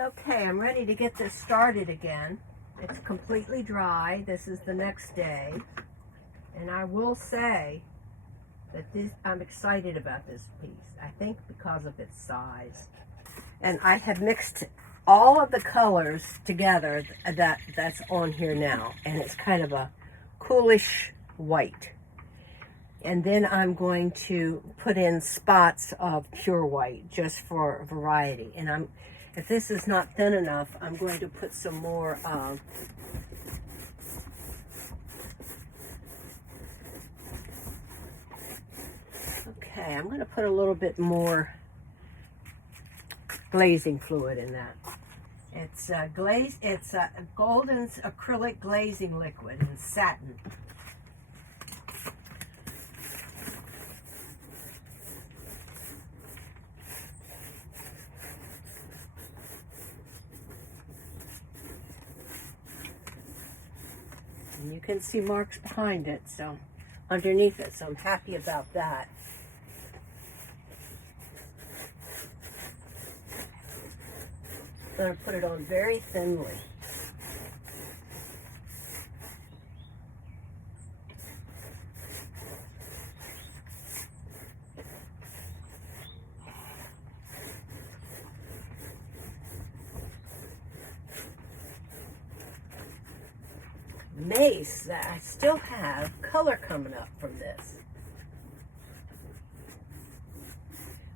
Okay, I'm ready to get this started again. It's completely dry. This is the next day. And I will say that I'm excited about this piece. I think because of its size. And I have mixed all of the colors together that's on here now. And it's kind of a coolish white. And then I'm going to put in spots of pure white just for variety. And if this is not thin enough, I'm going to put some more okay, I'm going to put a little bit more glazing fluid in that. It's Golden's acrylic glazing liquid in satin. And you can see marks behind it, so underneath it, so I'm happy about that. I'm going to put it on very thinly. Mace, I still have color coming up from this.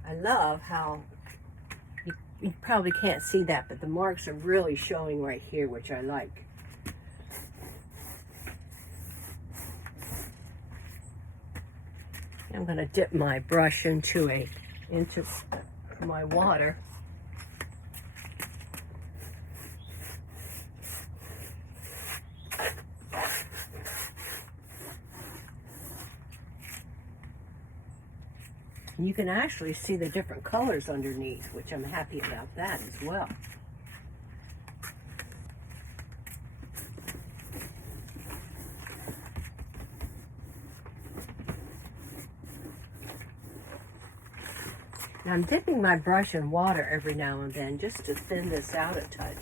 I love how, you probably can't see that, but the marks are really showing right here, which I like. I'm going to dip my brush into my water. You can actually see the different colors underneath, which I'm happy about that as well. Now I'm dipping my brush in water every now and then just to thin this out a touch.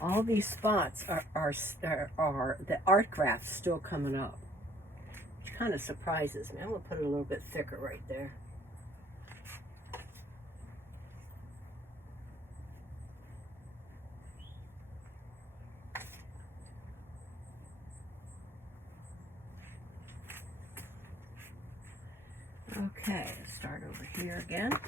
All these spots are the art graphs still coming up, which kind of surprises me. I'm going to put it a little bit thicker right there. Okay, let's start over here again.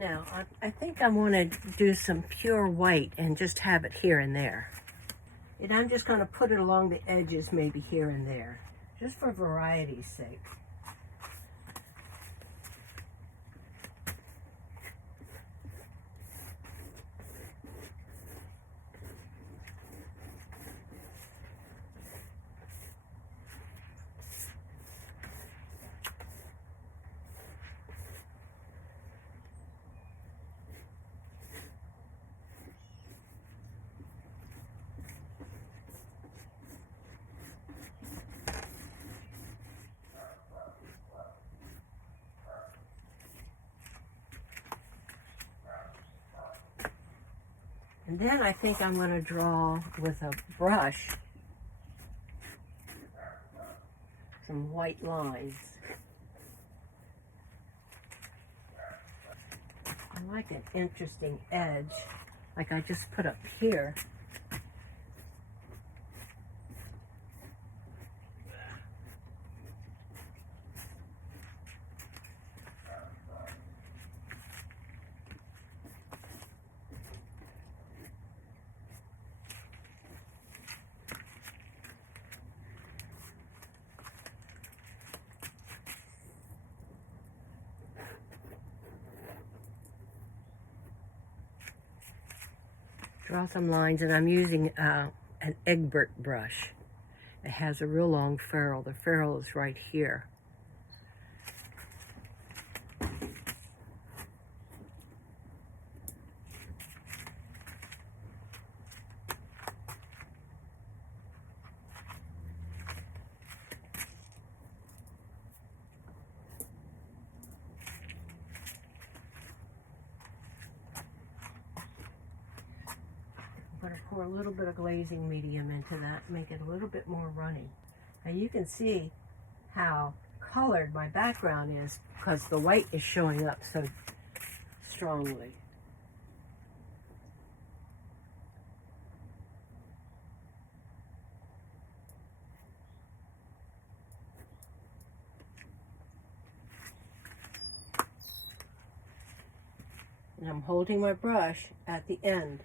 Now, I think I want to do some pure white and just have it here and there. And I'm just going to put it along the edges, maybe here and there, just for variety's sake. And then I think I'm going to draw with a brush some white lines. I like an interesting edge, like I just put up here. Draw some lines, and I'm using an Egbert brush. It has a real long ferrule. The ferrule is right here. I'm going to pour a little bit of glazing medium into that, make it a little bit more runny. Now you can see how colored my background is because the white is showing up so strongly. And I'm holding my brush at the end.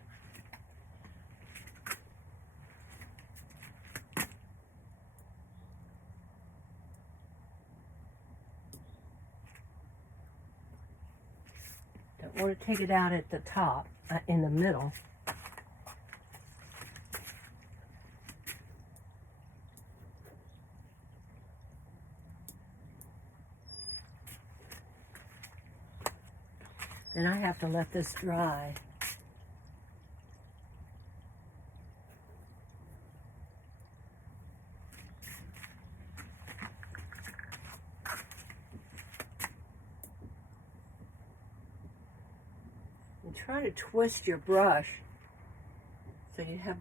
Don't want to take it out at the top, in the middle. Then I have to let this dry. And try to twist your brush so you have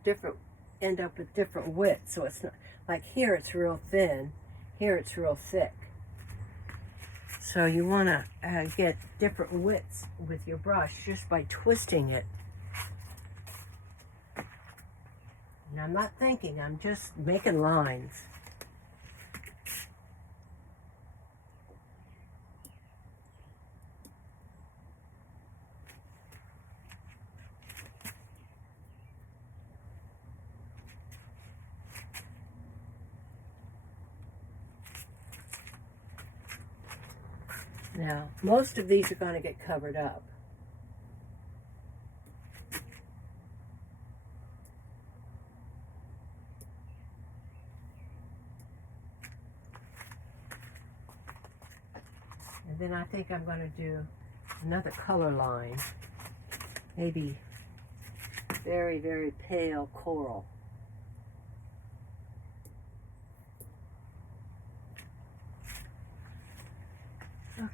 end up with different widths. So it's not, like here it's real thin, here it's real thick. So you want to get different widths with your brush just by twisting it. And I'm not thinking, I'm just making lines. Now, most of these are going to get covered up. And then I think I'm going to do another color line. Maybe very, very pale coral.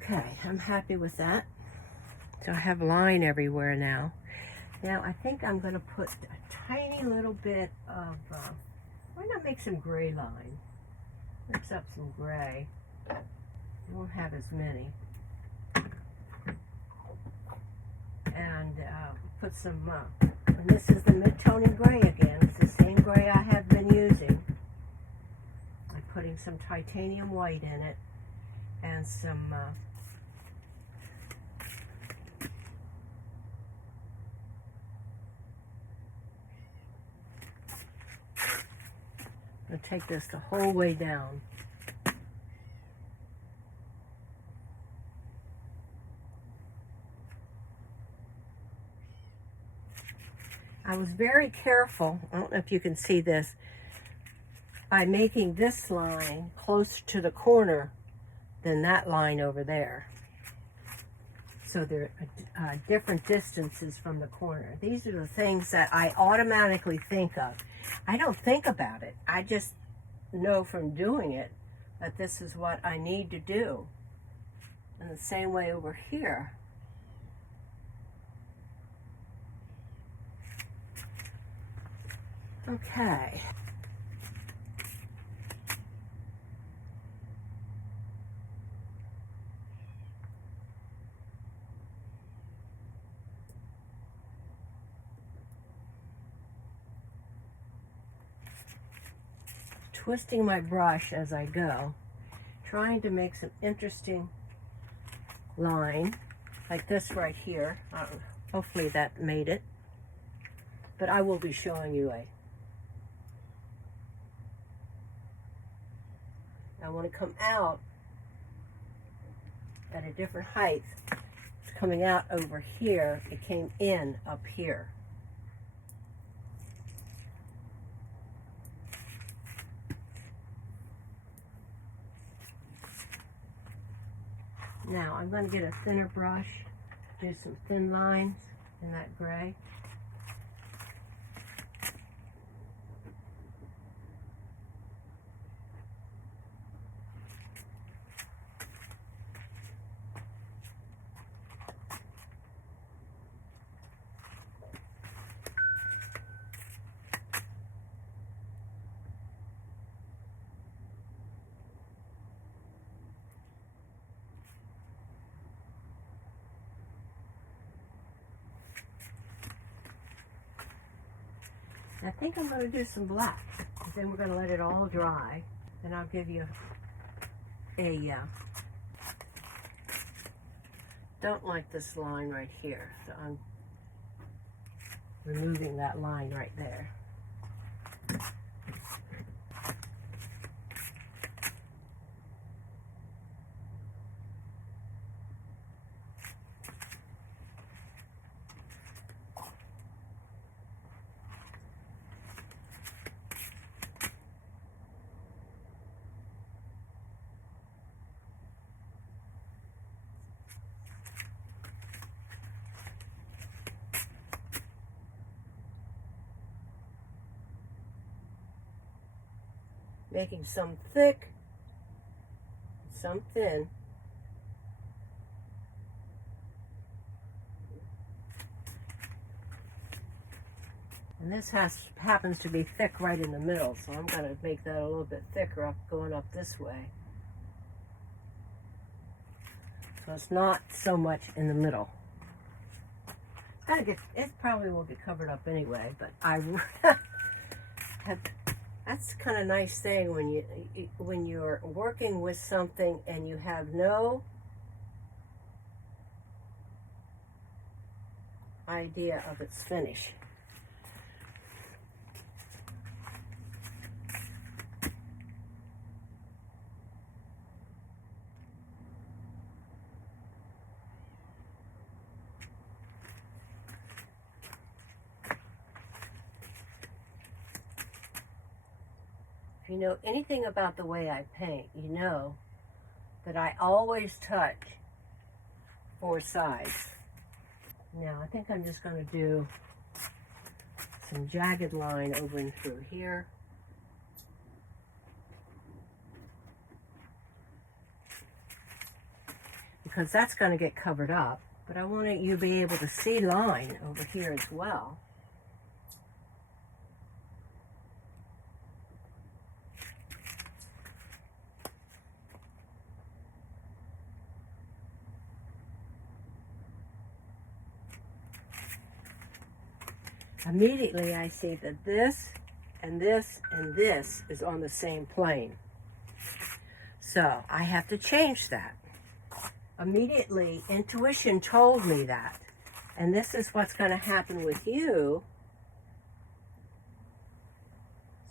Okay, I'm happy with that. So I have line everywhere now. Now I think I'm going to put a tiny little bit of, why not make some gray line? Mix up some gray. I won't have as many. And put some, and this is the mid-toning gray again. It's the same gray I have been using. I'm putting some titanium white in it. And some I'm going to take this the whole way down. I was very careful, I don't know if you can see this, by making this line closer to the corner than that line over there. So they're different distances from the corner. These are the things that I automatically think of. I don't think about it. I just know from doing it that this is what I need to do. And the same way over here. Okay. Twisting my brush as I go, trying to make some interesting line, like this right here. Hopefully that made it, but I will be showing you I want to come out at a different height. It's coming out over here. It came in up here. Now I'm going to get a thinner brush, do some thin lines in that gray. I think I'm going to do some black, and then we're going to let it all dry, and I'll give you a, don't like this line right here, so I'm removing that line right there. Making some thick, some thin. And this happens to be thick right in the middle, so I'm going to make that a little bit thicker going up this way. So it's not so much in the middle. It probably will get covered up anyway, but I have. That's kind of nice thing when you're working with something and you have no idea of its finish. If you know anything about the way I paint, you know that I always touch 4 sides. Now I think I'm just going to do some jagged line over and through here. Because that's going to get covered up, but I want you to be able to see line over here as well. Immediately I see that this and this and this is on the same plane. So I have to change that. Immediately, intuition told me that. And this is what's going to happen with you.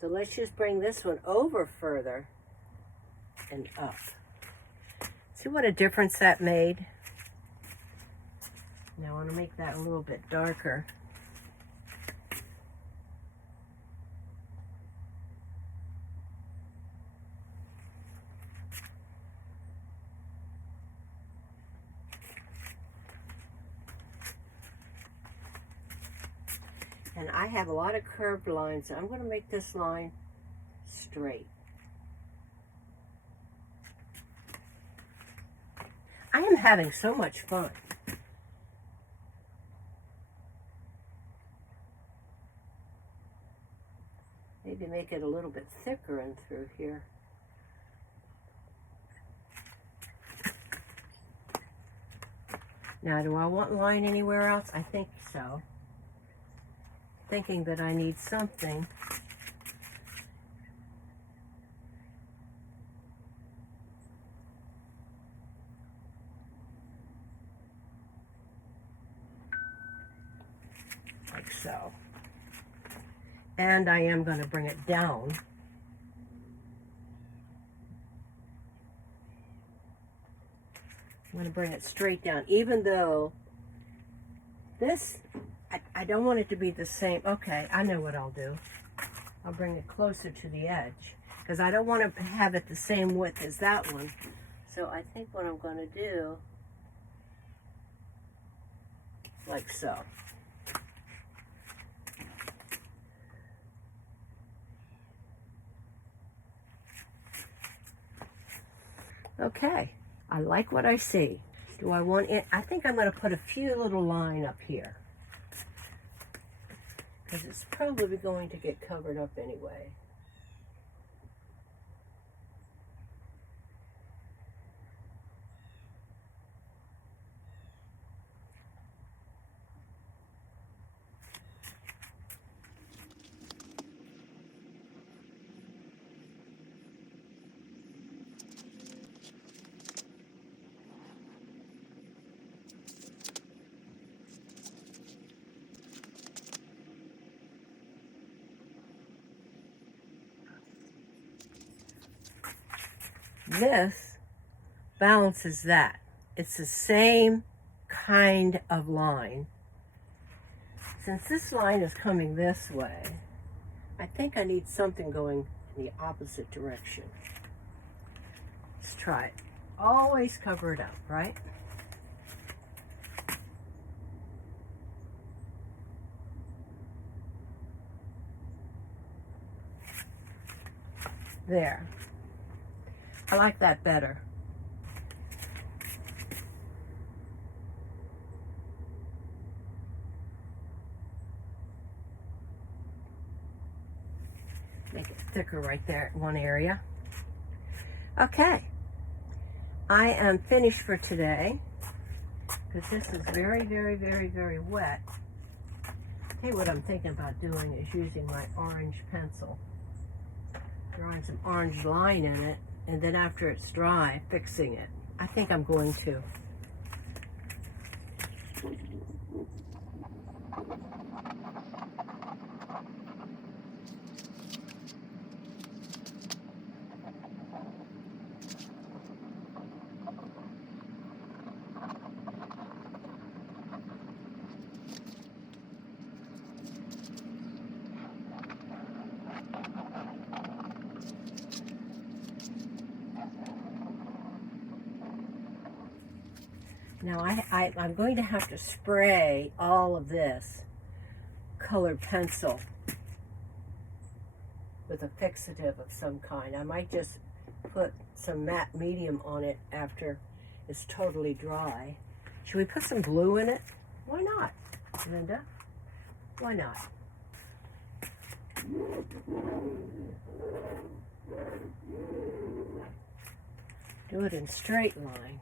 So let's just bring this one over further and up. See what a difference that made? Now I want to make that a little bit darker. And I have a lot of curved lines, so I'm going to make this line straight. I am having so much fun. Maybe make it a little bit thicker in through here. Now, do I want line anywhere else? I think so. Thinking that I need something. Like so. And I am going to bring it down. I'm going to bring it straight down, even though this, I don't want it to be the same. Okay, I know what I'll do. I'll bring it closer to the edge because I don't want to have it the same width as that one. So I think what I'm going to do, like so. Okay, I like what I see. Do I want it? I think I'm going to put a few little line up here, because it's probably going to get covered up anyway. This balances that. It's the same kind of line. Since this line is coming this way, I think I need something going in the opposite direction. Let's try it. Always cover it up, right? There. I like that better. Make it thicker right there in one area. Okay. I am finished for today, because this is very, very, very, very wet. Okay, what I'm thinking about doing is using my orange pencil, drawing some orange line in it, and then after it's dry, fixing it. I think I'm going to. Now I'm going to have to spray all of this colored pencil with a fixative of some kind. I might just put some matte medium on it after it's totally dry. Should we put some blue in it? Why not, Linda? Why not? Do it in straight line.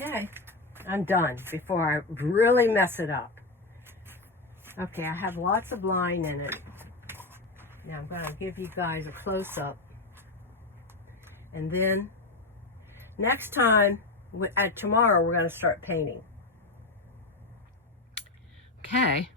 Okay, I'm done before I really mess it up. Okay, I have lots of line in it. Now I'm going to give you guys a close-up. And then next time, tomorrow, we're going to start painting. Okay.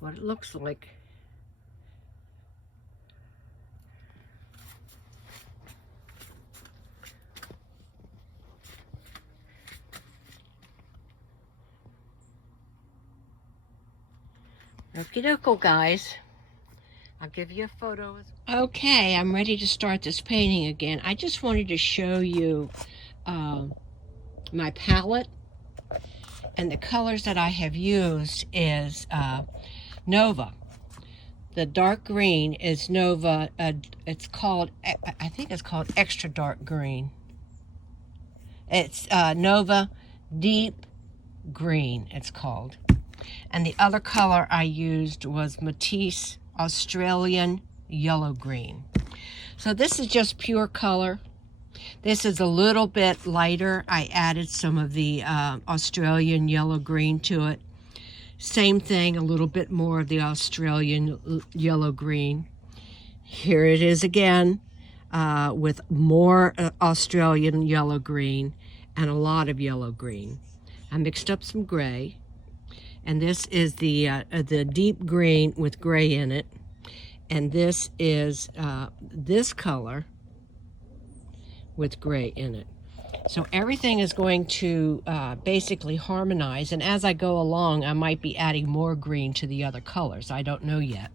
What it looks like. Okie dokie, guys. I'll give you a photo. Okay, I'm ready to start this painting again. I just wanted to show you my palette, and the colors that I have used is Nova. The dark green is Nova. It's called, I think it's called extra dark green. It's Nova Deep Green, it's called. And the other color I used was Matisse Australian Yellow Green. So this is just pure color. This is a little bit lighter. I added some of the Australian Yellow Green to it. Same thing, a little bit more of the Australian Yellow Green. Here it is again, with more Australian Yellow Green and a lot of yellow green. I mixed up some gray, and this is the deep green with gray in it, and this is this color with gray in it. So everything is going to basically harmonize, and as I go along, I might be adding more green to the other colors. I don't know yet.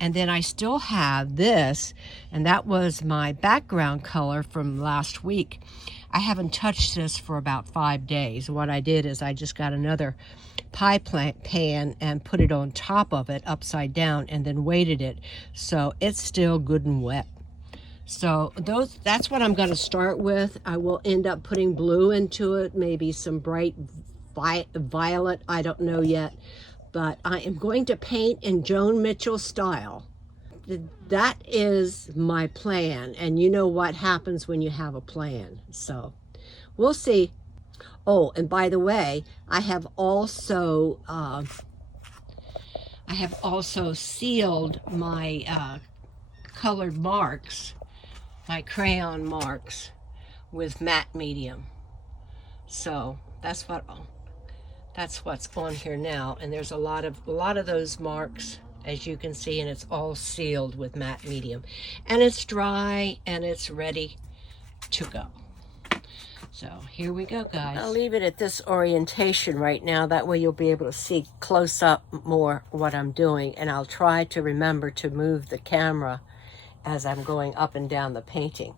And then I still have this, and that was my background color from last week. I haven't touched this for about 5 days. What I did is I just got another pie pan and put it on top of it upside down and then weighted it so it's still good and wet. So that's what I'm going to start with. I will end up putting blue into it, maybe some bright violet, I don't know yet. But I am going to paint in Joan Mitchell style. That is my plan, and you know what happens when you have a plan. So we'll see. Oh, and by the way, I have also sealed my colored marks, my crayon marks, with matte medium. So that's what's on here now, and there's a lot of those marks, as you can see, and it's all sealed with matte medium, and it's dry and it's ready to go. So here we go, guys. I'll leave it at this orientation right now. That way you'll be able to see close up more what I'm doing, and I'll try to remember to move the camera as I'm going up and down the painting.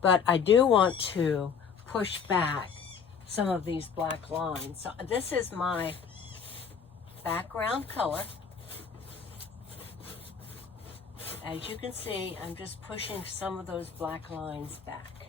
But I do want to push back some of these black lines. So this is my background color. As you can see, I'm just pushing some of those black lines back.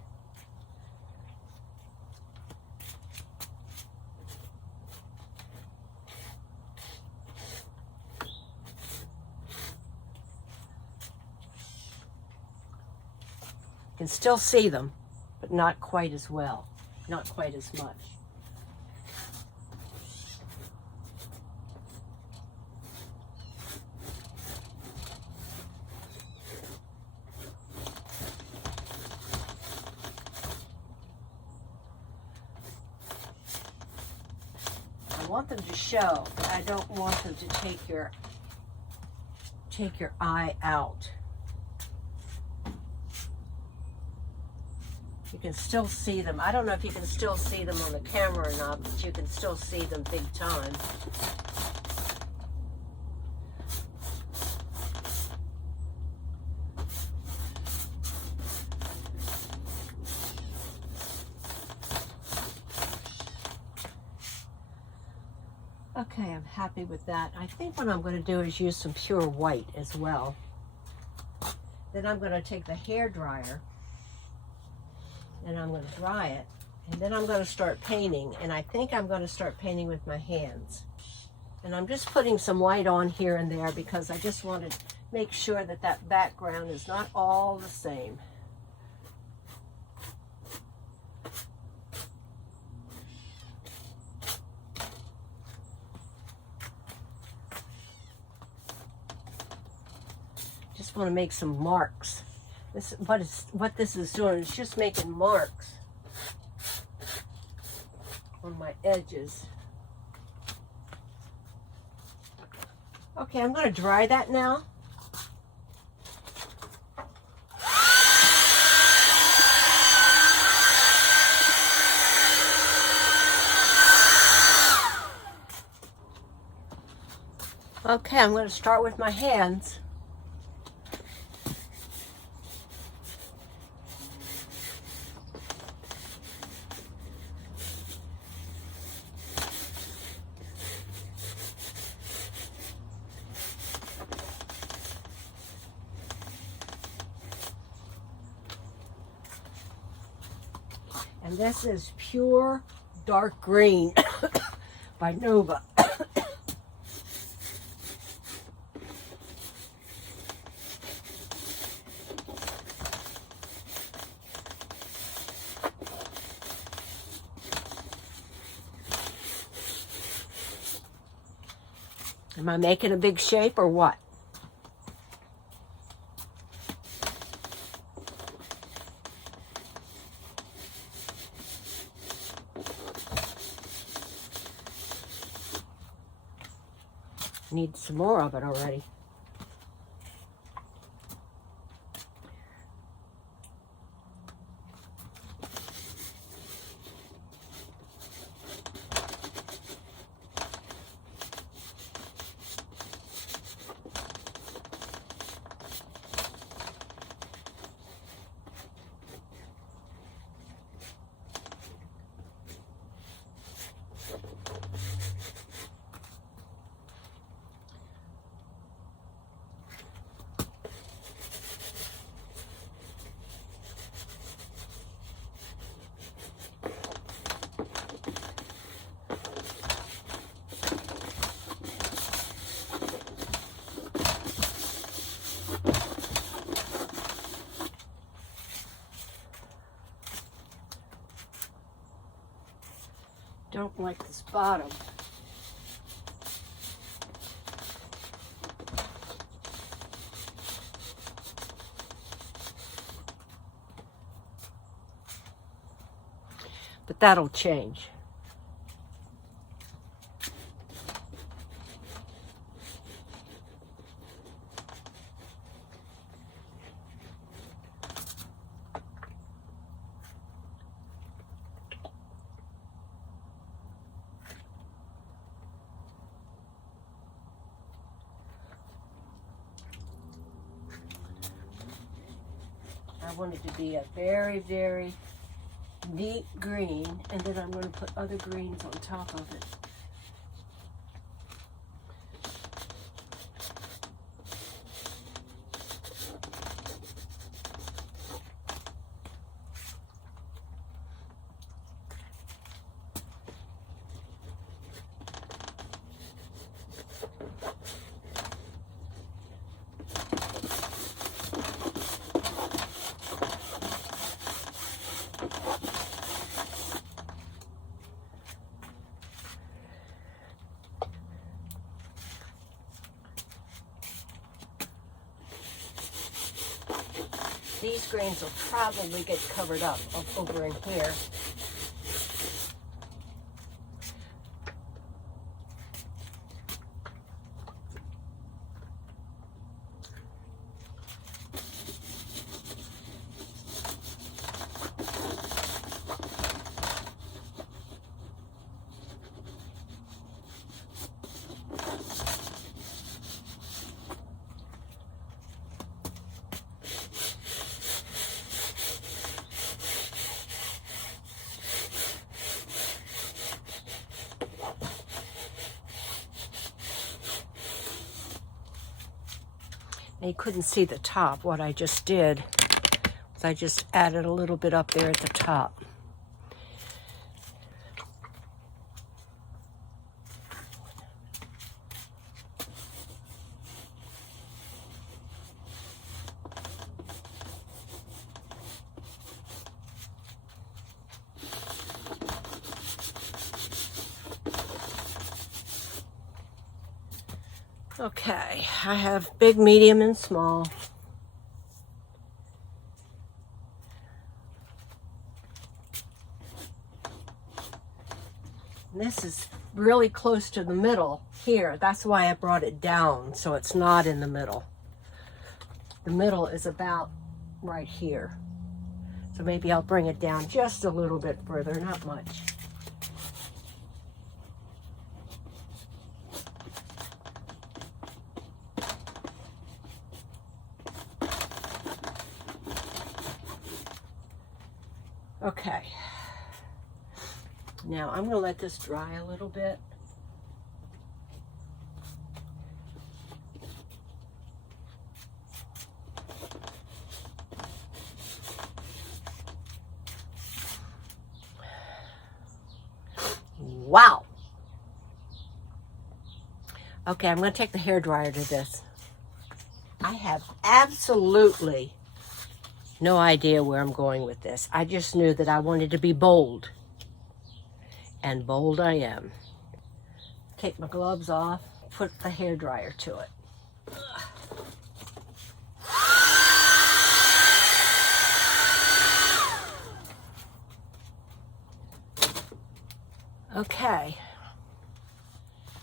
You can still see them, but not quite as well. Not quite as much. I want them to show, but I don't want them to take your eye out. You can still see them. I don't know if you can still see them on the camera or not, but you can still see them big time. Okay, I'm happy with that. I think what I'm going to do is use some pure white as well. Then I'm going to take the hair dryer and I'm going to dry it, and then I'm going to start painting, and I think I'm going to start painting with my hands. And I'm just putting some white on here and there because I just want to make sure that that background is not all the same. Just want to make some marks. What this is doing is just making marks on my edges. Okay, I'm going to dry that now. Okay, I'm going to start with my hands. And this is pure dark green by Nova. Am I making a big shape or what? Need some more of it already. Don't like this bottom. But that'll change. I want it to be a very, very deep green, and then I'm going to put other greens on top of it. These greens will probably get covered up over in here. And you couldn't see the top. What I just did was I just added a little bit up there at the top. Okay, I have big, medium, and small. And this is really close to the middle here. That's why I brought it down, so it's not in the middle. The middle is about right here. So maybe I'll bring it down just a little bit further, not much. Okay, now I'm going to let this dry a little bit. Wow, Okay, I'm going to take the hairdryer to this. I have absolutely no idea where I'm going with this. I just knew that I wanted to be bold. And bold I am. Take my gloves off, put the hairdryer to it. Okay.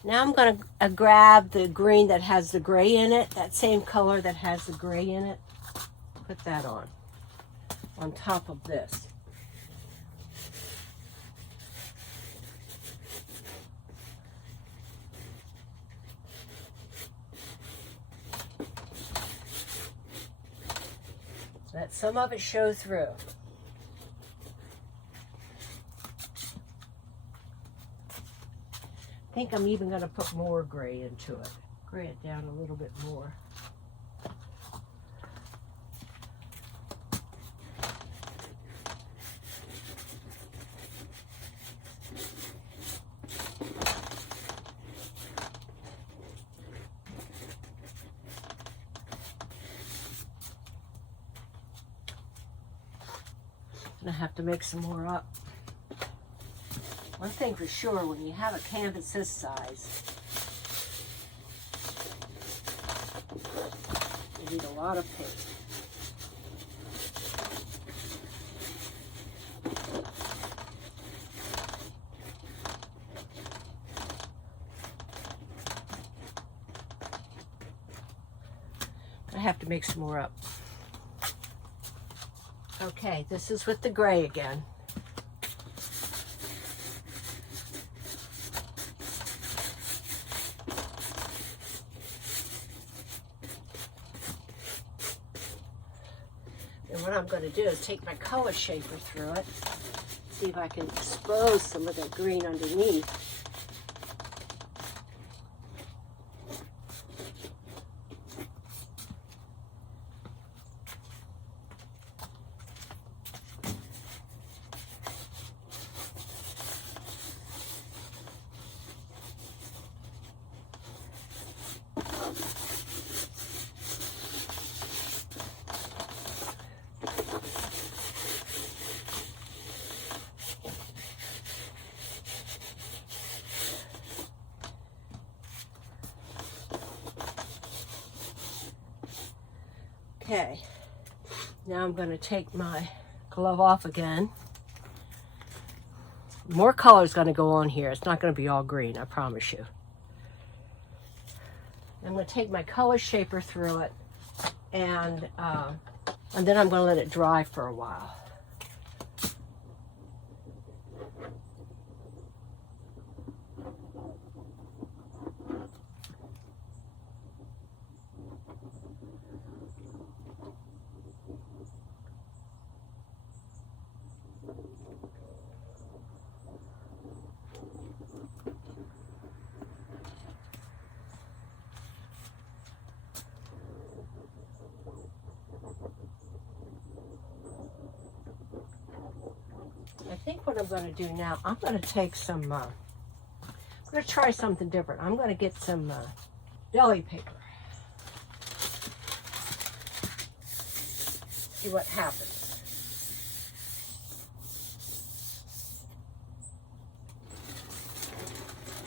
Now I'm going to grab the green that has the gray in it, that same color that has the gray in it. Put that on top of this. Let some of it show through. I think I'm even going to put more gray into it. Gray it down a little bit more. And I have to make some more up. One thing for sure, when you have a canvas this size, you need a lot of paint. I have to make some more up. Okay, this is with the gray again. And what I'm going to do is take my color shaper through it, see if I can expose some of that green underneath. Okay, now I'm going to take my glove off again. More color is going to go on here. It's not going to be all green, I promise you. I'm going to take my color shaper through it, and then I'm going to let it dry for a while. I think what I'm going to do now, I'm going to take some, I'm going to try something different. I'm going to get some deli paper. See what happens.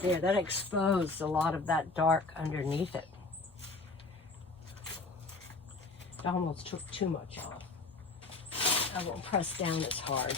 There, that exposed a lot of that dark underneath it. It almost took too much off. I won't press down as hard.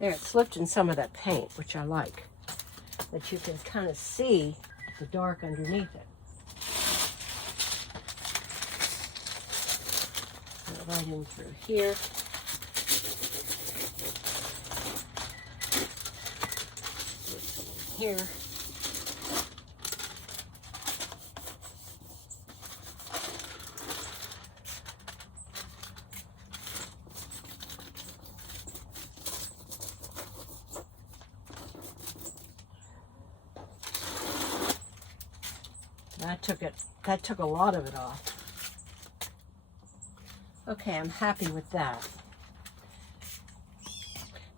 There, it slipped in some of that paint, which I like. That you can kind of see the dark underneath it. Put it right in through here. Put some in here. that took a lot of it off. Okay, I'm happy with that.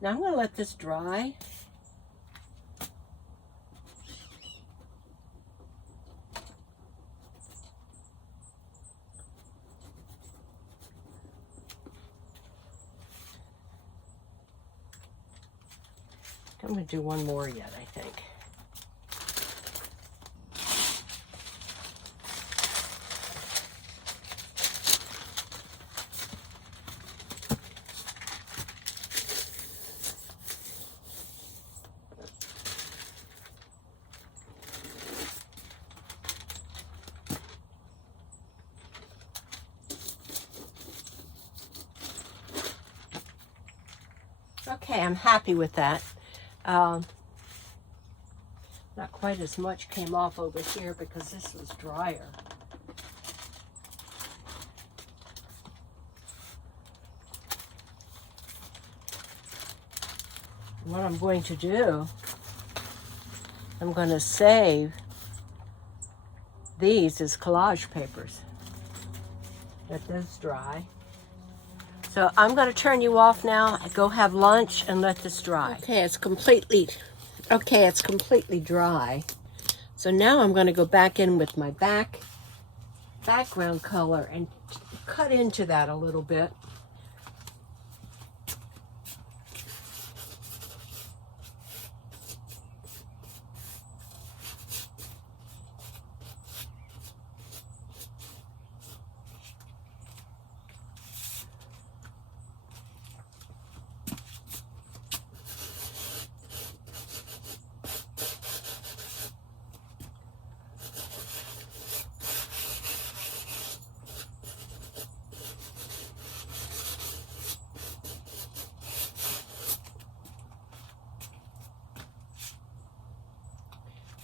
Now I'm going to let this dry. I'm going to do one more yet, I think. Okay, I'm happy with that. Not quite as much came off over here because this was drier. What I'm going to do, I'm going to save these as collage papers. Let this dry. So I'm going to turn you off now. Go have lunch and let this dry. Okay, it's completely dry. So now I'm going to go back in with my background color and cut into that a little bit.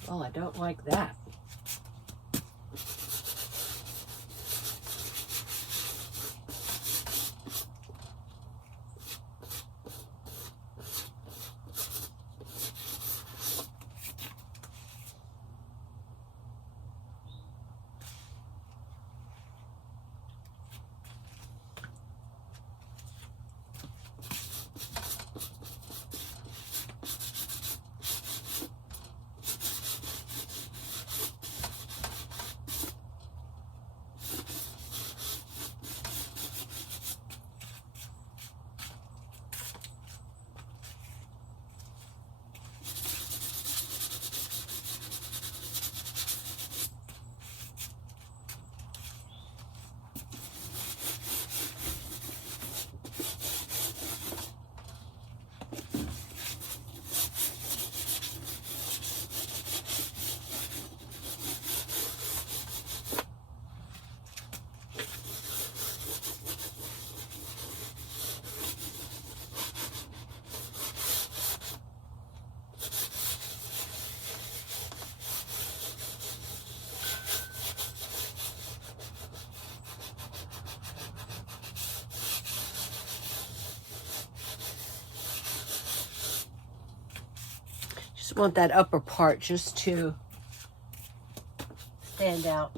Well, I don't like that. Just want that upper part just to stand out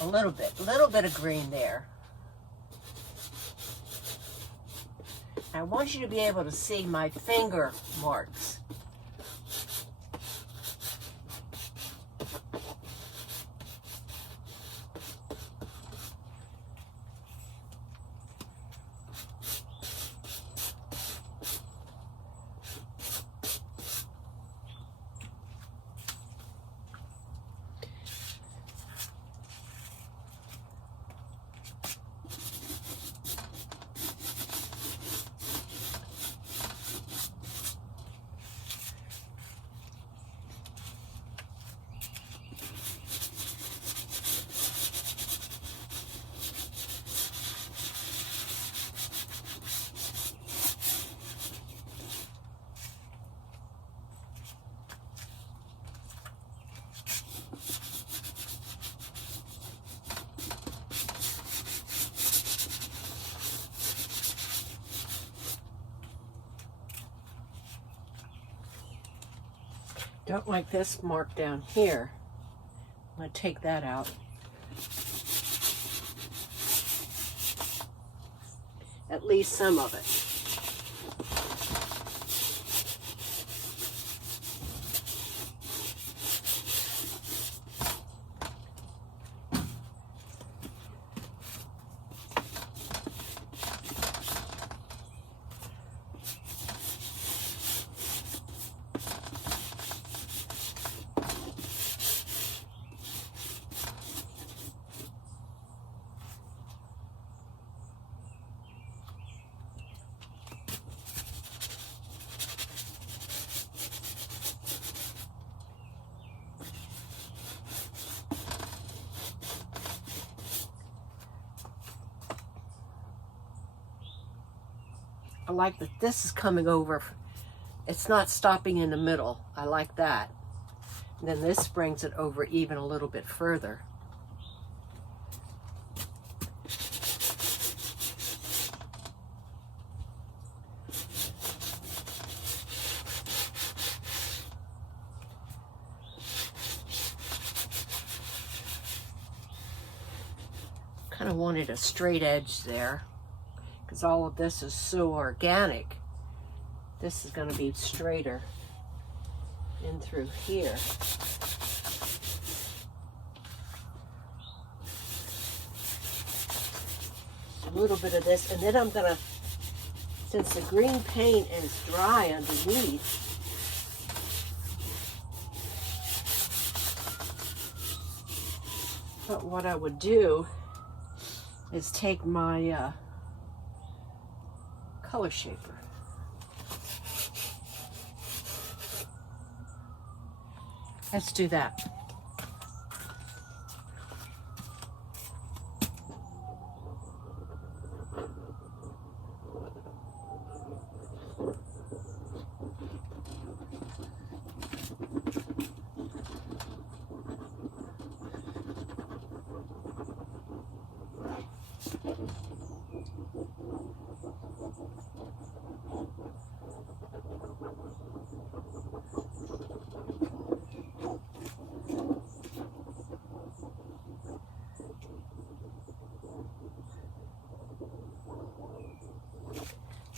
a little bit of green there. I want you to be able to see my finger marks. Don't like this mark down here. going to take that out. At least some of it. I like that this is coming over. It's not stopping in the middle. I like that. And then this brings it over even a little bit further. Kind of wanted a straight edge there, because all of this is so organic. This is going to be straighter in through here. A little bit of this, and then I'm going to, since the green paint is dry underneath, but what I would do is take my color shaper. Let's do that.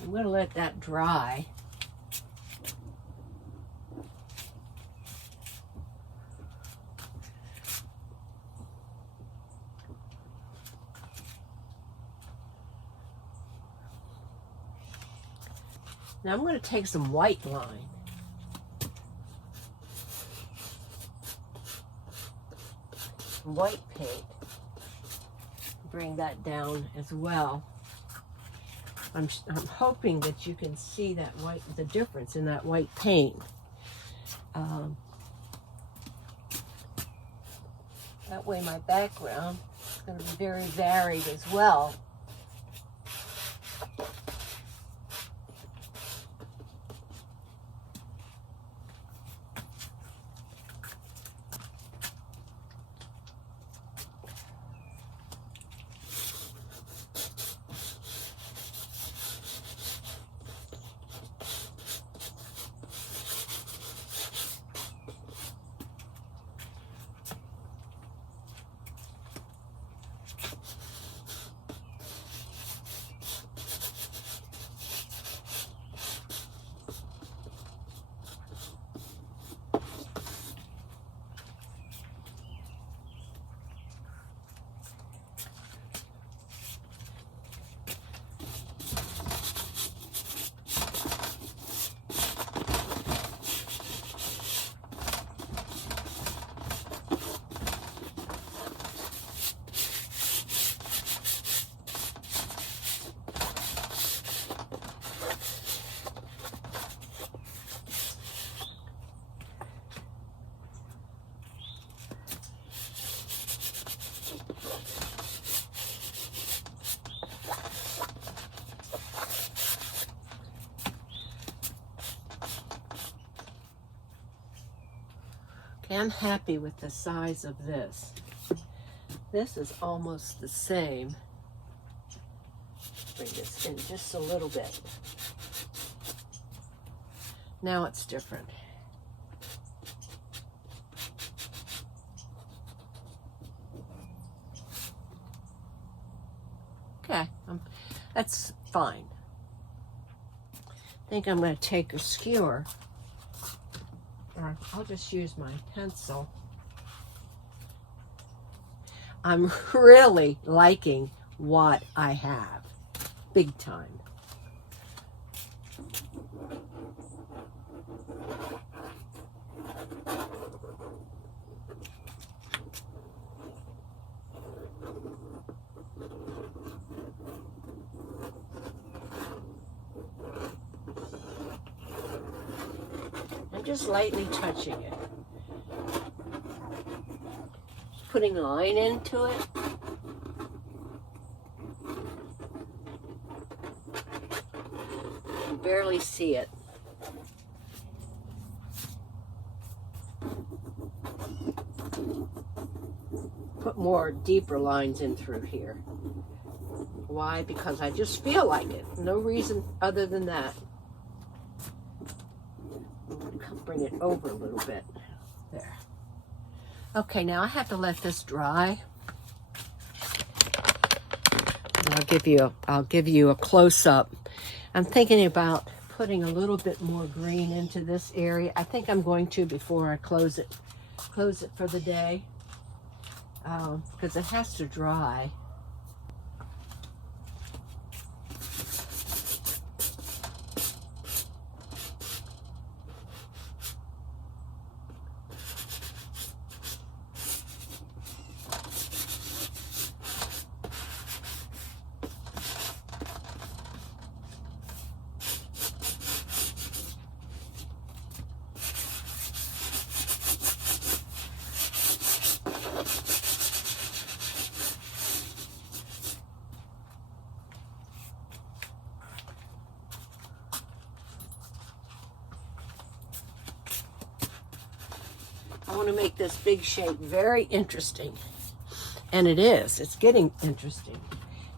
I'm going to let that dry. Now I'm going to take some white line. White paint. Bring that down as well. I'm hoping that you can see that white, the difference in that white paint. That way my background is going to be very varied as well. Okay, I'm happy with the size of this. This is almost the same. Bring this in just a little bit. Now it's different. Okay, that's fine. I think I'm going to take a skewer, or I'll just use my pencil. I'm really liking what I have, big time. I'm just lightly touching it. Putting a line into it. You can barely see it. Put more deeper lines in through here. Why? Because I just feel like it. No reason other than that. Bring it over a little bit. There. Okay, now I have to let this dry. And I'll give you a close-up. I'm thinking about putting a little bit more green into this area. I think I'm going to before I close it for the day, because it has to dry. I want to make this big shape very interesting. And it is. It's getting interesting.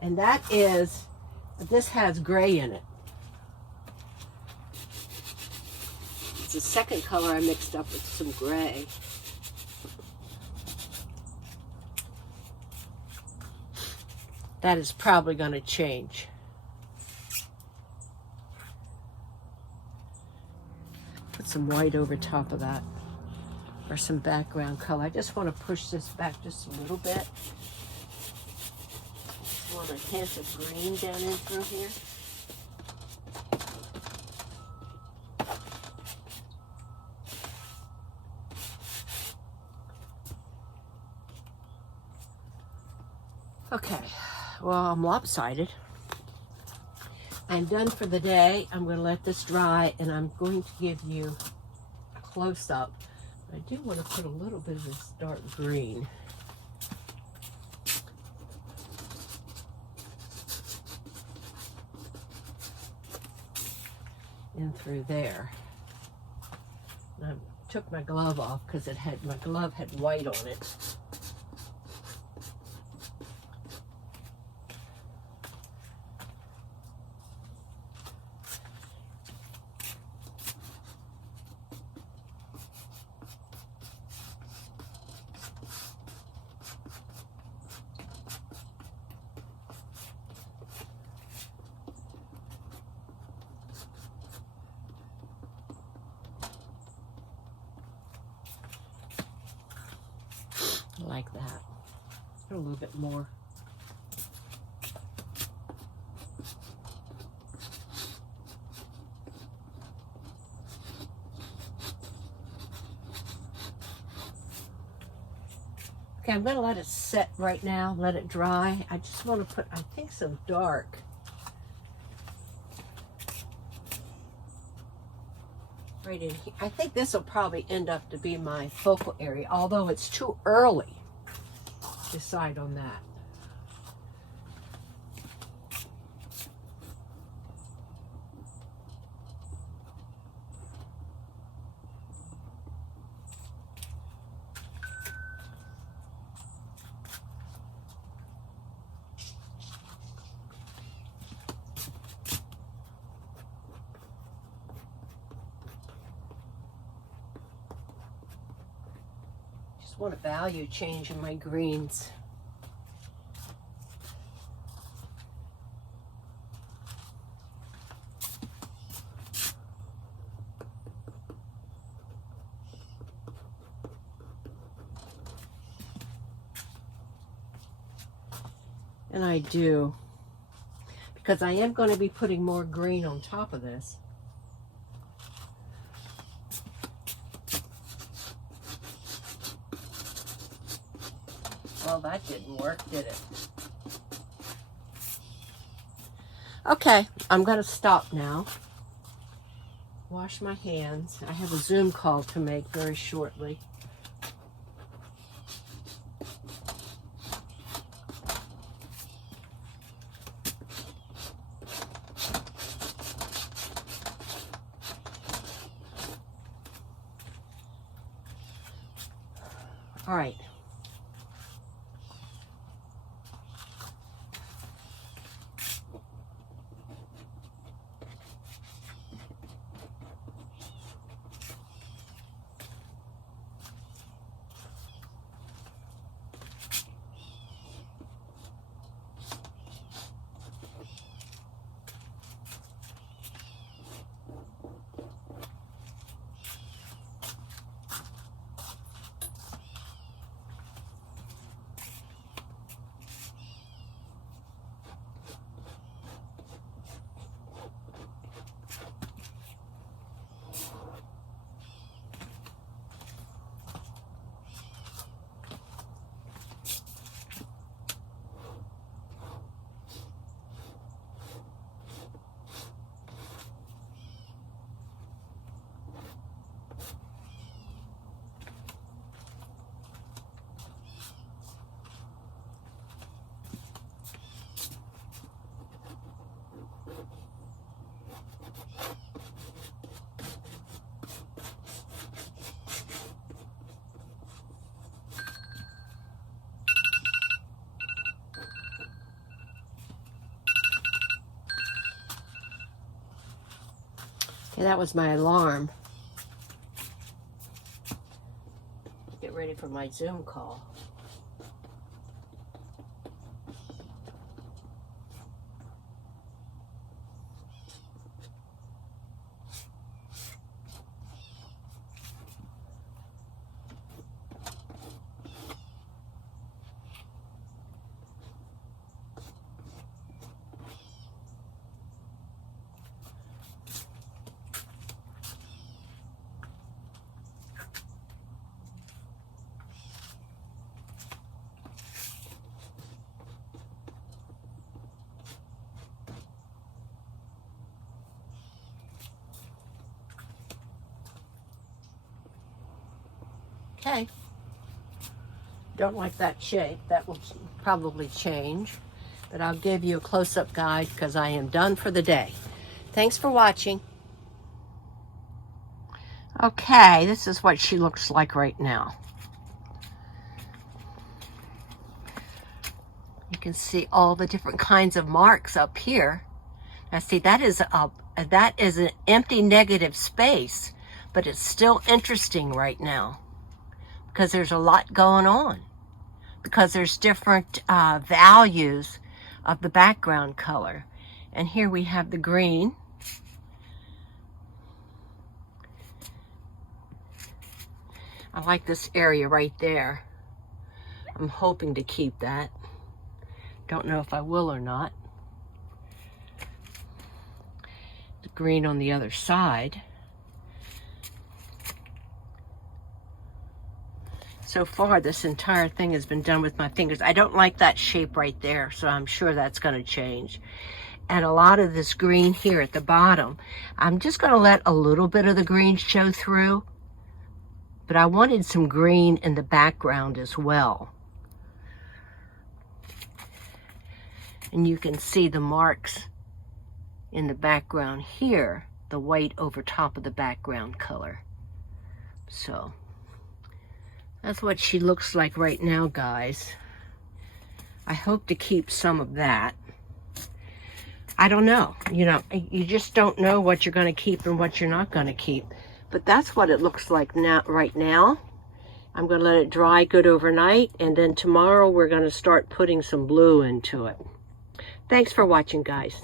And that is, this has gray in it. It's the second color I mixed up with some gray. That is probably going to change. Put some white over top of that, or some background color. I just want to push this back just a little bit. Just want a hint of green down in through here. Okay, well, I'm lopsided. I'm done for the day. I'm going to let this dry, and I'm going to give you a close-up. I do want to put a little bit of this dark green. In through there. And I took my glove off because my glove had white on it. Like that. Put a little bit more. Okay, I'm going to let it set right now, let it dry. I just want to put, I think, some dark. Right in here. I think this will probably end up to be my focal area, although it's too early to decide on that. Want a value change in my greens. And I do, because I am going to be putting more green on top of this. Well, that didn't work, did it? Okay, I'm going to stop now. Wash my hands. I have a Zoom call to make very shortly. All right. Okay, that was my alarm. Get ready for my Zoom call. Okay. Don't like that shape. That will probably change. But I'll give you a close-up guide because I am done for the day. Thanks for watching. Okay, this is what she looks like right now. You can see all the different kinds of marks up here. Now see, that is an empty negative space, but it's still interesting right now because there's a lot going on, because there's different values of the background color. And here we have the green. I like this area right there. I'm hoping to keep that. Don't know if I will or not. The green on the other side. So far, this entire thing has been done with my fingers. I don't like that shape right there, so I'm sure that's going to change. And a lot of this green here at the bottom, I'm just going to let a little bit of the green show through. But I wanted some green in the background as well. And you can see the marks in the background here, the white over top of the background color. So that's what she looks like right now, guys. I hope to keep some of that. I don't know. You know, you just don't know what you're going to keep and what you're not going to keep. But that's what it looks like now, right now. I'm going to let it dry good overnight, and then tomorrow we're going to start putting some blue into it. Thanks for watching, guys.